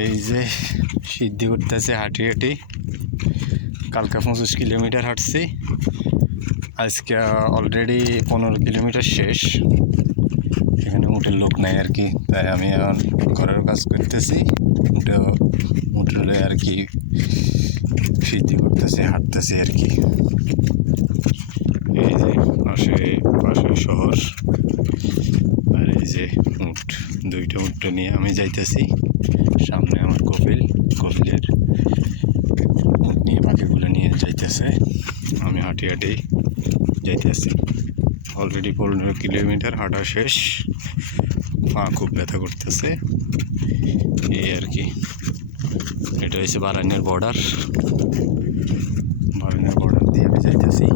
এই যে সিদ্ধি করতেছে হাঁটি হাঁটি, কালকে 25 কিলোমিটার হাঁটছি, আজকে অলরেডি 15 কিলোমিটার শেষ। এখানে উঠের লোক নাই আর কি, তাই আমি এখন ঘরের কাজ করতেছি। উঠে আর কি সিদ্ধি করতেছি, হাঁটতেছি আর কি। এই যে পাশে শহর, আর এই যে উট, দুইটা উট নিয়ে আমি যাইতেছি। সামনে আমার কপিলের উট নিয়ে পাখিগুলো নিয়ে যাইতেছে, আমি হাঁটি হাঁটি যাইতেছি। অলরেডি 15 কিলোমিটার হাঁটা শেষ, পা খুব ব্যথা করতেছে এই আর কি। এটা হচ্ছে বারাইনের বর্ডার দিয়ে আমি যাইতেছি।